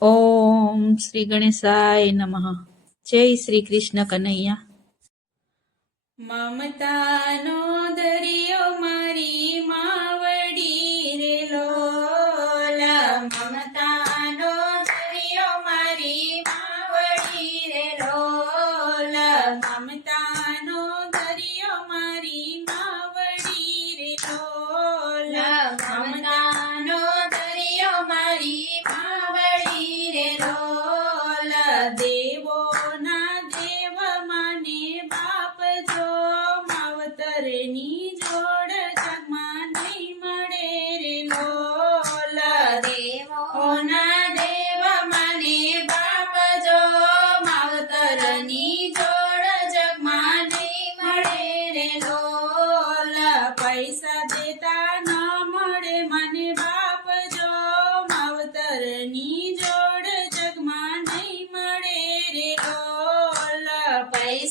ઓમ શ્રી ગણેશાય નમઃ. જય શ્રી કૃષ્ણ કનૈયા. મમતાનો દરિયા દેવોના દેવ મને બાપ જો માવતરની જોડ જગમાં નહીં મળે રે લોલ. દેવોના દેવ મને બાપ જો માવતરની જોડ જગમાં મળે રે લોલ. પૈસા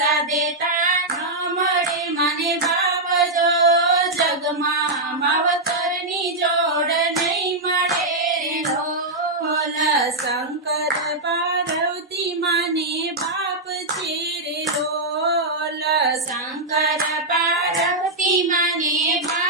પૈસા દેતા જોડ નહીં મળે શંકર પાર્વતી મને બાપ છે રે રોલા શંકર બાપ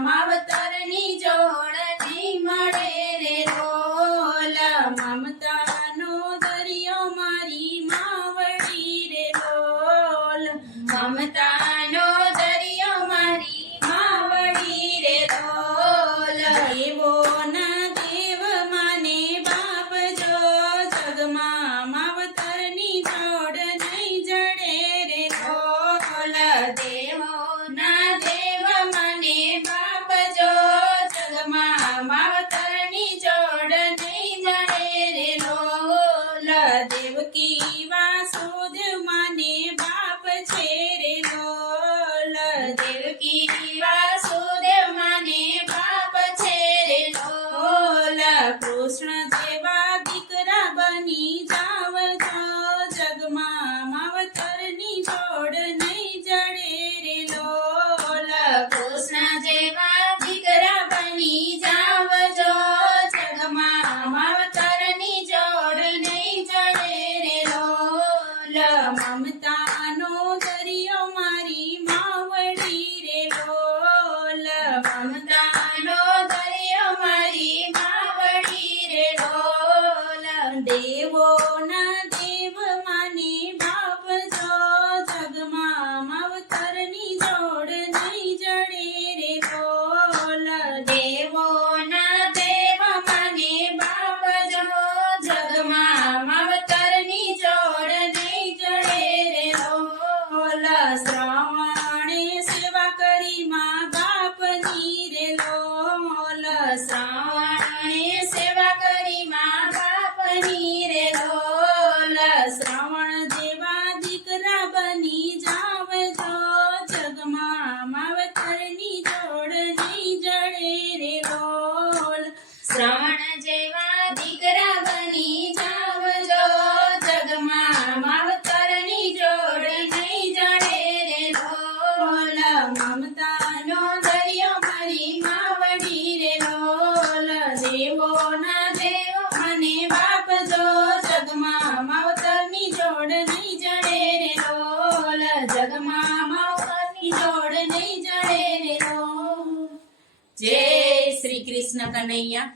માવતરની જોડણી મળે રે મામતા નો દરિયો મારી માવડી રે ઢોલ મામતા money. います。જગમાં માવતરની જોડ નહીં જડે લોલ જય શ્રી કૃષ્ણ કનૈયા.